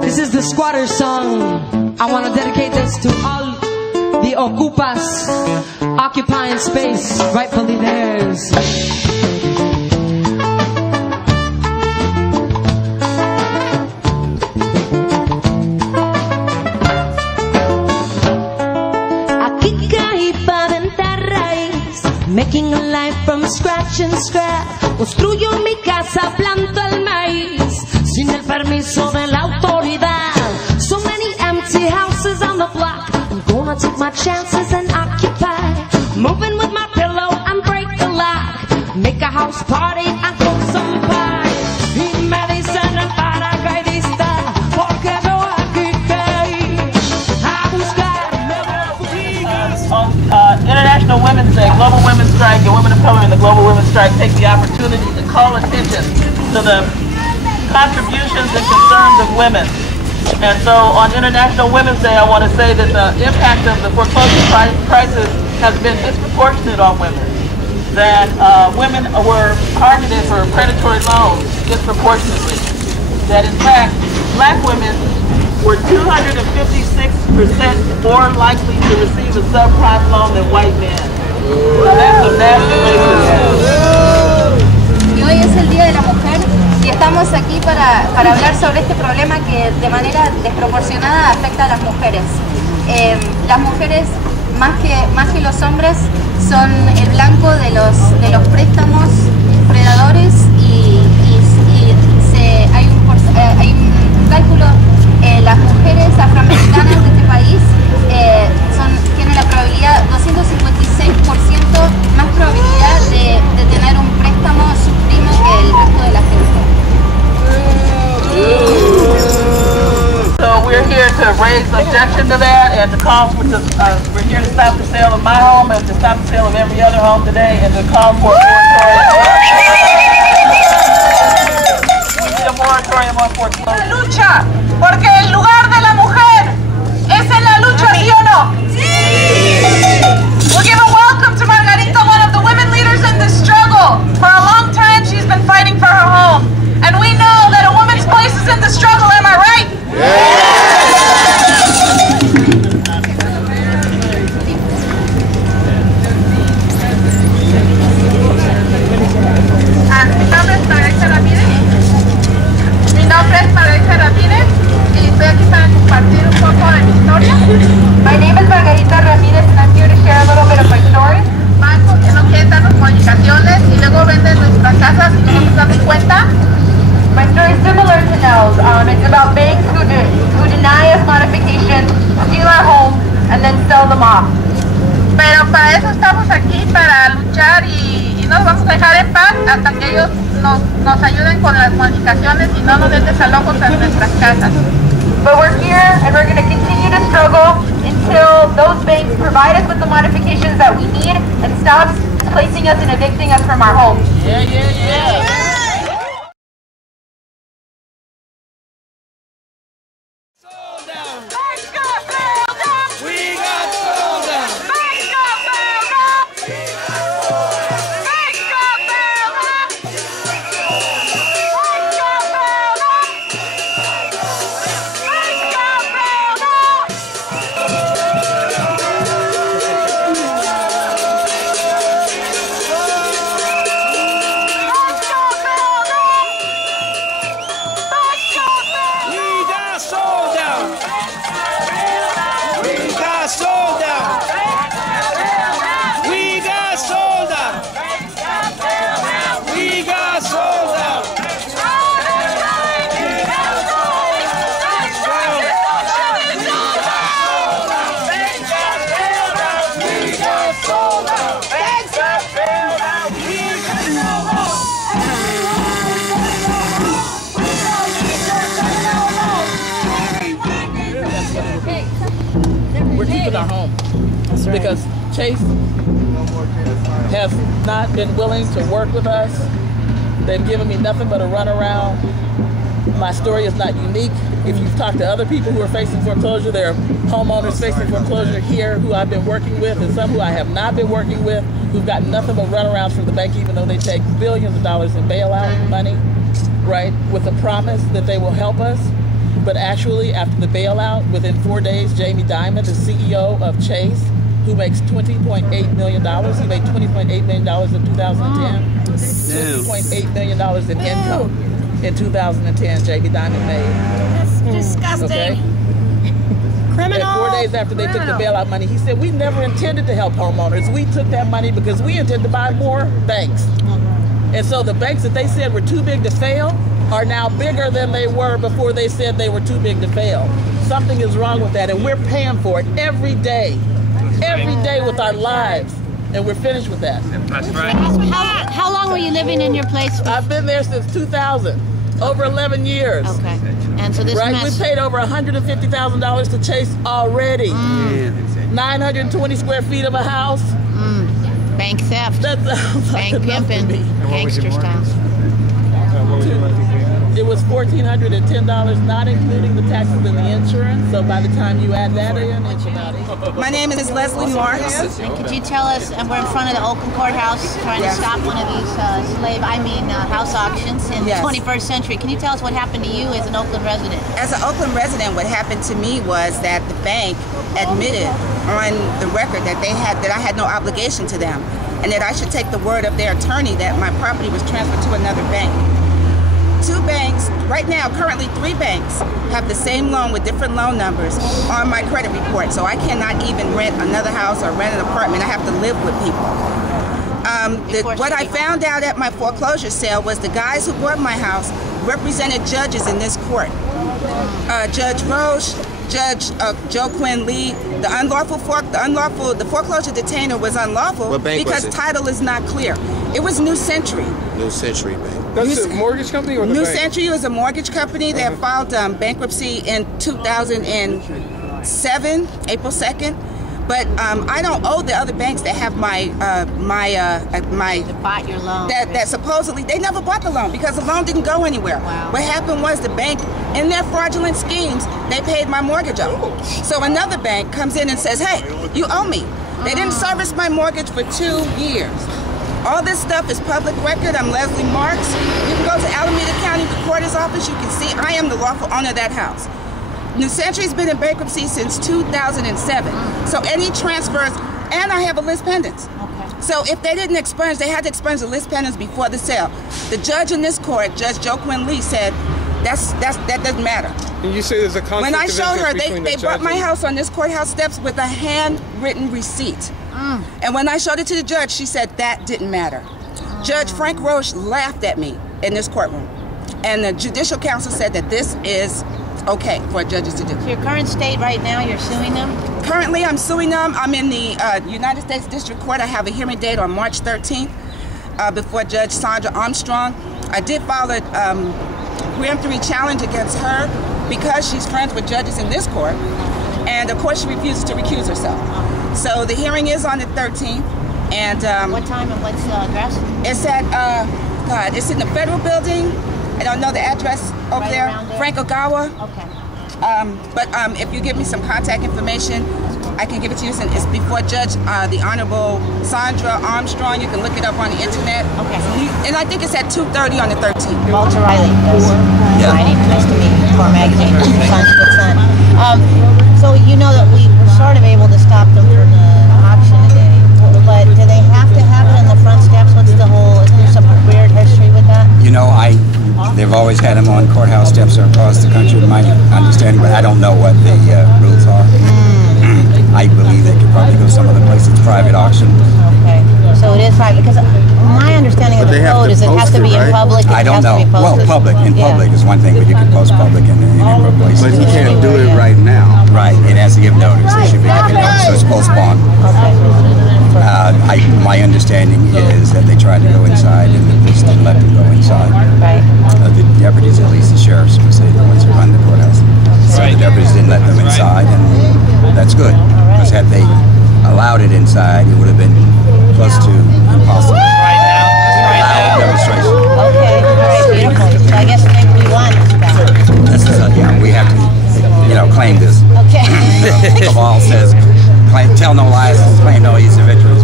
This is the squatter song. I want to dedicate this to all the Okupas occupying space rightfully theirs. Making a life from scratch and scrap. Construyo mi casa, planto el maíz sin el permiso de la autoridad. So many empty houses on the block. I'm gonna take my chances and occupy. Moving with my pillow and break the lock. Make a house party and cook some pie. Y me dicen el paracaidista porque veo aquí que a buscar. International Women's Day, Global Women's Strike, and Women of Color in the Global Women's Strike take the opportunity to call attention to the contributions and concerns of women. And so on International Women's Day, I want to say that the impact of the foreclosure crisis has been disproportionate on women. That women were targeted for predatory loans disproportionately. That in fact, black women were 256% more likely to receive a subprime loan than white men. That's a nasty racism. Y hoy es el Día de la Mujer y estamos aquí para hablar sobre este problema que de manera desproporcionada afecta a las mujeres. Las mujeres, más que los hombres, son el blanco de los préstamos predadores y hay un cálculo. Las mujeres afroamericanas de este país tienen la probabilidad, 256% más probabilidad de tener un préstamo subprimo que el resto de la gente. So we're here to raise objection to that and to call for we're here to stop the sale of my home and to stop the sale of every other home today and to call for a moratorium on foreclosure. Lucha, porque el lugar de la mujer es en la lucha, ¿sí o no? Sí. We'll give a welcome to Margarita, one of the women leaders in this struggle. For a long time, she's been fighting for her home, and we know that a woman's place is in the struggle. Am I right? My name is Margarita Ramirez and I'm here to share a little bit of my story. Bancos que no quieren darnos modificaciones y luego venden nuestras casas y no nos damos cuenta. My story is similar to Nell's. It's about banks who deny us modifications, steal our homes, and then sell them off. Pero para eso estamos aquí, para luchar y no nos vamos a dejar en paz hasta que ellos nos ayuden con las modificaciones y no nos den desalojos en nuestras casas. But we're here and we're going to continue to struggle until those banks provide us with the modifications that we need and stop placing us and evicting us from our homes. Yeah. We're keeping our home because Chase has not been willing to work with us. They've given me nothing but a runaround. My story is not unique. If you've talked to other people who are facing foreclosure, there are homeowners facing foreclosure here who I've been working with and some who I have not been working with who've got nothing but runarounds from the bank even though they take billions of dollars in bailout money. right, with a promise that they will help us. But actually, after the bailout, within 4 days, Jamie Dimon, the CEO of Chase, who makes $20.8 million, he made $20.8 million in 2010, $20.8 million in income in 2010, Jamie Dimon made. That's disgusting. Okay? Criminal. And 4 days after they took the bailout money, he said, we never intended to help homeowners. We took that money because we intended to buy more banks. And so the banks that they said were too big to fail are now bigger than they were before they said they were too big to fail. Something is wrong with that, and we're paying for it every day with our lives, and we're finished with that. That's right. How long were you living in your place? I've been there since 2000, over 11 years. Okay. And so this mess. We paid over $150,000 to Chase already. 920 square feet of a house. Bank theft. That sounds like Bank enough to pimping. me. Gangster style. It was $1,410, not including the taxes and the insurance. So by the time you add that in, it's about it. My name is Leslie Marks. And could you tell us, and we're in front of the Oakland courthouse trying to stop one of these house auctions in the 21st century. Can you tell us what happened to you as an Oakland resident? As an Oakland resident, what happened to me was that the bank admitted on the record that I had no obligation to them, and that I should take the word of their attorney that my property was transferred to another bank. 2 banks, right now, currently 3 banks, have the same loan with different loan numbers on my credit report, so I cannot even rent another house or rent an apartment. I have to live with people. What I found out at my foreclosure sale was the guys who bought my house represented judges in this court. Judge Roche, Judge Joe Quinn Lee. The foreclosure detainer was unlawful because title is not clear. It was New Century. New Century Bank. That's a mortgage company or the New bank? Century was a mortgage company that filed bankruptcy in 2007, April 2nd. But I don't owe the other banks that have my bought your loan. That supposedly they never bought the loan because the loan didn't go anywhere. Wow. What happened was the bank, in their fraudulent schemes, they paid my mortgage off. So another bank comes in and says, "Hey, you owe me." They didn't service my mortgage for 2 years. All this stuff is public record. I'm Leslie Marks. You can go to Alameda County Recorder's Office. You can see I am the lawful owner of that house. New Century's been in bankruptcy since 2007. So any transfers, and I have a list pendants. Okay. So if they didn't expunge, they had to expunge the list pendants before the sale. The judge in this court, Judge Joe Quinn Lee, said that doesn't matter. And you say there's a conflict when I of showed her, interest they brought my house on this courthouse steps with a handwritten receipt. And when I showed it to the judge, she said that didn't matter. Judge Frank Roche laughed at me in this courtroom. And the Judicial Council said that this is okay for judges to do. So your current state right now, you're suing them? Currently, I'm suing them. I'm in the United States District Court. I have a hearing date on March 13th before Judge Sandra Armstrong. I did file a preemptory challenge against her because she's friends with judges in this court. And of course, she refuses to recuse herself. So the hearing is on the 13th. And what time and what's the address? It's at, it's in the federal building. I don't know the address over there. Frank Ogawa. Okay. But if you give me some contact information, I can give it to you. It's before Judge the Honorable Sandra Armstrong. You can look it up on the internet. Okay. And I think it's at 2:30 on the 13th. Walter Riley does writing. Nice to meet you for a magazine. Son's a good son. So you know that we were sort of able to stop them from the auction today. But do they have to have it on the front steps? What's the whole? Is there some weird history with that? You know, they've always had them on courthouse steps across the country, in my understanding, but I don't know what the rules are. I believe they could probably go some other place. It's private auction. Okay, so it is private, because my understanding of the code is it has to be in public. I don't know. Well, public is one thing, but you can post public in any place. But you can't do it right now. Right, it has to give notice. It should be given notice, so it's postponed. My understanding is that they tried to go inside and the police didn't let them go inside. Right. The deputies, at least the sheriffs, would say the ones who run the courthouse. So the deputies didn't let them inside, and that's good. Because had they allowed it inside, it would have been close to impossible. Loud demonstration. Okay, all right, beautiful. So I guess maybe we won. This is we have to, claim this. Okay. The cabal says, tell no lies, claim no easy victories.